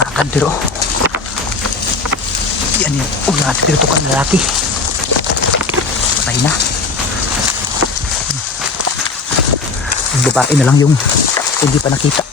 mga kanter oh. Yan yung natin ito kang lalaki. Patay na. Yung babae na lang yung hindi pa nakita.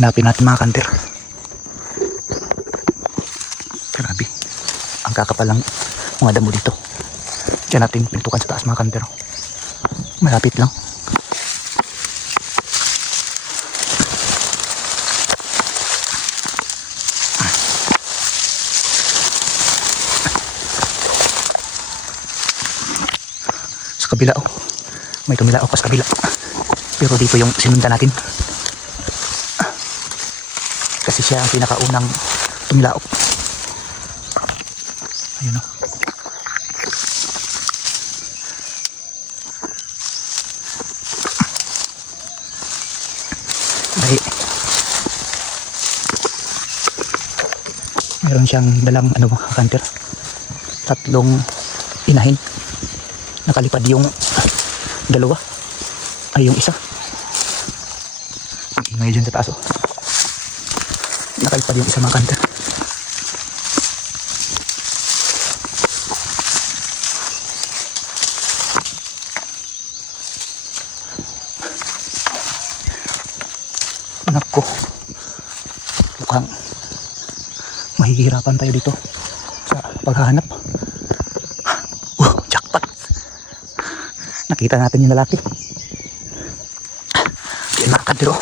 Hanapin natin mga kanter. Grabe, ang kakapal lang mga damo dito. Diyan natin pintukan sa taas mga kanter. Malapit lang. Sa kabila oh, may tumilaok pa sa kabila. Pero dito yung sinundan natin. Kasi siya ang pinakaunang tumilaok. Ayun o. Ay. Meron siyang dalang ano mga hunter. Tatlong inahin. Nakalipad yung dalawa. Ay yung isa. Ngayon dyan sa taas oh. Nakalipad yung isa mga hunter. Nako. Mukhang mahihirapan tayo dito sa paghahanap. Jackpot. Nakita natin yung lalaki. Yan mga kadero.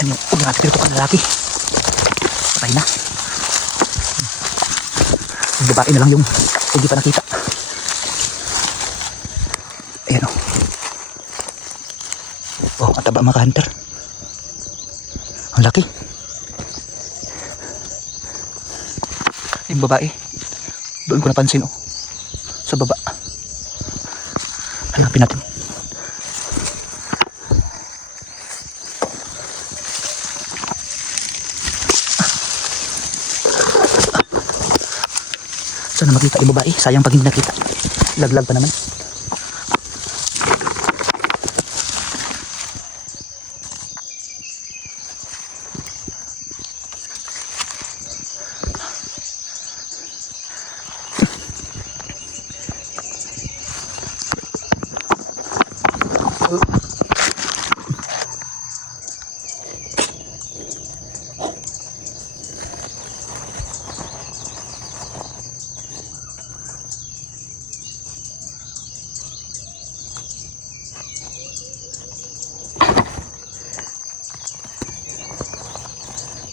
Yan yung una natin dito ang lalaki. Patay na. Yung babae na lang yung hindi pa nakita. Ayan o. Oh, ang taba mga hunter. Ang laki. Yung babae. Doon ko napansin oh. Sa baba. Hanapin natin. Sana makita yung babae. Sayang pag hindi nakita. Laglag pa naman.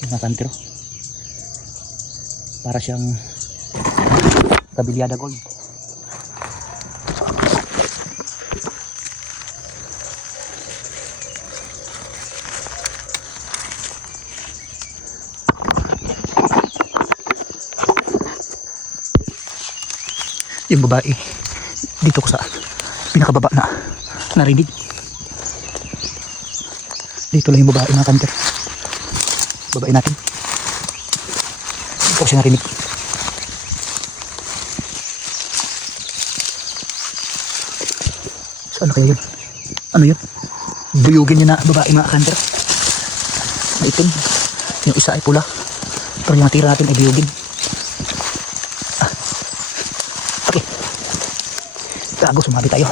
Mga kantero. Para siyang kabilyada gold. Yung babae dito ko sa pinakababa na narinig. Dito lang yung babae mga kanter. Babae natin. Dito ko siya narinig. Saan na kaya yun? Ano yun? Buyugin niya na babae mga kanter. Maitim. Yung isa ay pula. Pero yung natira natin ay buyugin. Gago, sumabi tayo.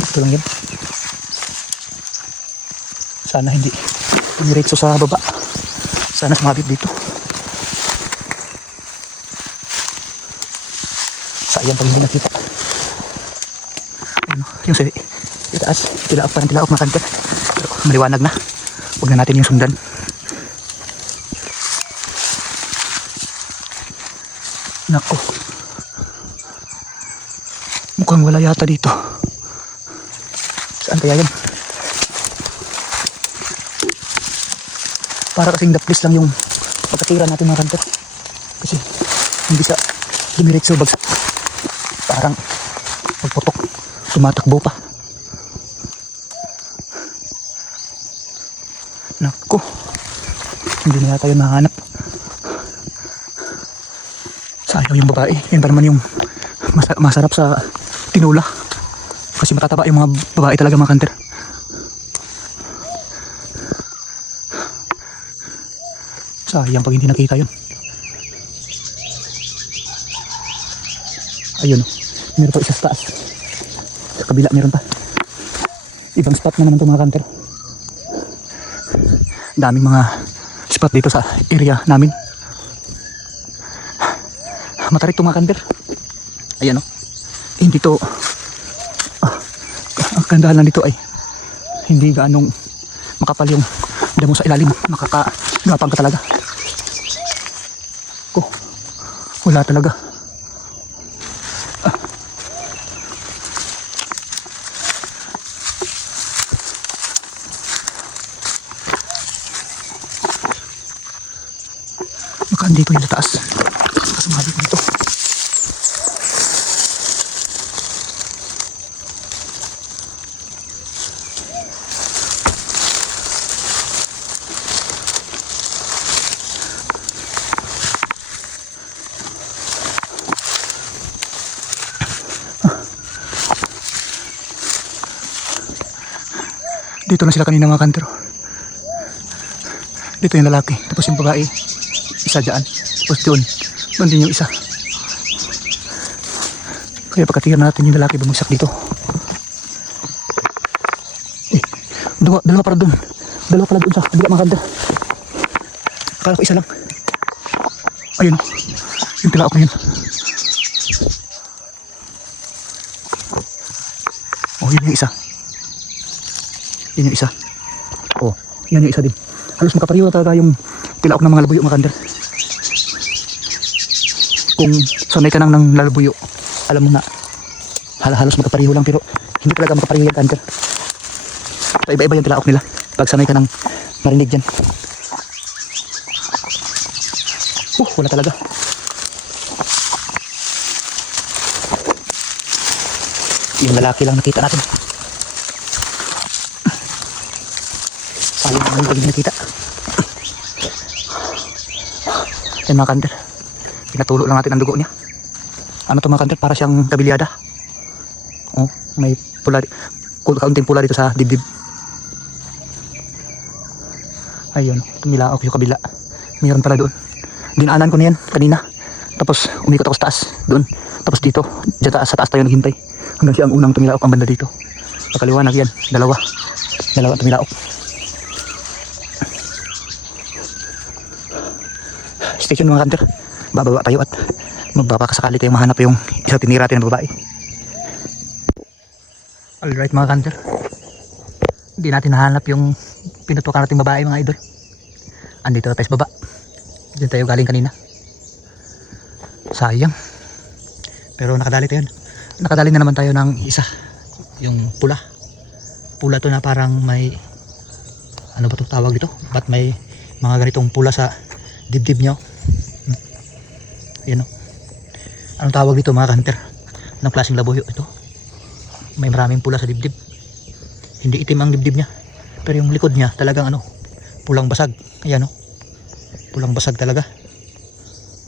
Ito lang yun. Sana hindi pumiretso sa baba. Sana sumabit dito. Sayang pag hindi nakita. Ano, yung sa taas, tilaok pa ng tilaok mga kanter. Pero maliwanag na. Huwag na natin yung sundan. Nako. Mukhang wala yata dito. Saan kaya yan? Para kasing daplis lang yung pagkatira natin mga kanter. Kasi hindi sa dumiretso bagsak. Parang pagputok, tumatakbo pa. Nako. Hindi na yata yun mahanap. Sayang yung babae. Yan pa naman yung masarap sa tinula. Kasi matataba yung mga babae talaga mga kanter. Sayang pag hindi nakita yun. Ayun. Meron pa isa sa taas. Sa kabila meron pa. Ibang spot na naman ito mga kanter. Daming mga spot dito sa area namin. Matarik itong mga kanter. Ayan o. Hindi to ang kandahan lang dito ay hindi gaanong makapal yung damo sa ilalim. Makakagapang ka talaga. Wala talaga. Baka andito yung sa taas. Sumali dito. Dito na sila kanina mga kanter. Dito yung lalaki. Tapos yung babae. Isa dyan. Tapos doon. Doon din yung isa. Kaya pagkatigan natin yung lalaki bumagsak dito. Dalawa para doon. Dalawa pala doon sa kabila mga kanter. Akala ko isa lang. Ayun. Yung tilaok na yun. Oh, yun yung isa. Yun yung isa. Oh, yan yung isa din. Halos magkapariwa talaga yung tilaok ng mga labuyo mga kanter. Kung sanay ka nang ng labuyo, alam mo na halos magkapariho lang, pero hindi talaga magkapariho yan kanter. So, iba-iba yung tilaok nila pag sanay ka nang marinig dyan. Wala talaga. Yung lalaki lang nakita natin. Sayang naman yung nakita. Yan mga kanter. Pinatulo lang natin ang dugo niya. Ano to mga kanter? Para siyang kabilyada. Oh, may pula. Kaunting pula dito sa dibdib. Ayun, tumilaok yung kabila. Mayroon pala doon. Dinaanan ko na yan kanina. Tapos umikot ako sa taas doon. Tapos dito, dyan sa taas tayo naghintay. Hanggang siya ang unang tumilaok ang banda dito. Pagkaliwanag yan, dalawa ang tumilaok. Stay tuned mga kanter. Bababa tayo at magbabakasakali tayong mahanap yung isang tinira natin ng babae. Alright mga kanter. Hindi natin nahanap yung pinutukan natin babae mga idol. Andito na tayo sa baba. Diyan tayo galing kanina. Sayang. Pero nakadali tayo. Nakadali na naman tayo ng isa. Yung pula. Pula to na parang may, ano ba to tawag dito? Ba't may mga ganitong pula sa dibdib nyo? Ayan o. Anong tawag dito mga kanter? Anong klaseng labuyo ito? May maraming pula sa dibdib. Hindi itim ang dibdib niya. Pero yung likod niya talagang ano, pulang basag. Ayan o. Pulang basag talaga.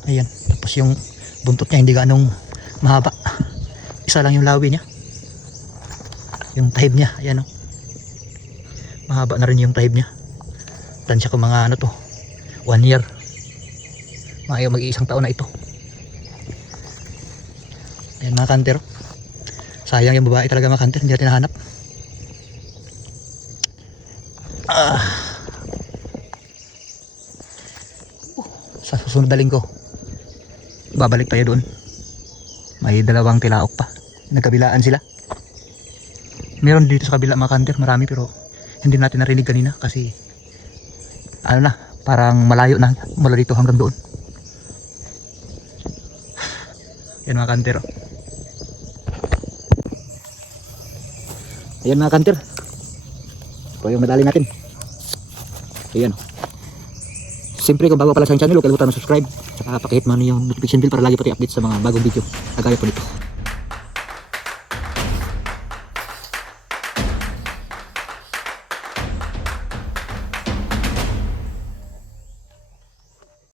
Ayan. Tapos yung buntot niya hindi ganong mahaba. Isa lang yung lawi niya. Yung tahib niya. Ayan o. Mahaba na rin yung tahib niya. Tansya ko mga ano to. 1 year. Maayaw mag-iisang taon na ito. Ayan mga kanter. Sayang yung babae talaga mga kanter. Hindi natin nahanap. Sa susunod na linggo babalik tayo doon. May dalawang tilaok pa. Nagkabilaan sila. Meron dito sa kabila mga kanter. Marami pero hindi natin narinig kanina kasi ano na, parang malayo na mula dito hanggang doon. Yan mga kanter. Ayan mga kanter. Ito yung nadali natin. Ayan. Siyempre kung bago pala sa channel, huwag kalimutan mag-subscribe. Saka pakihit mo yung notification bell para lagi pati update sa mga bagong video. Kagaya po nito.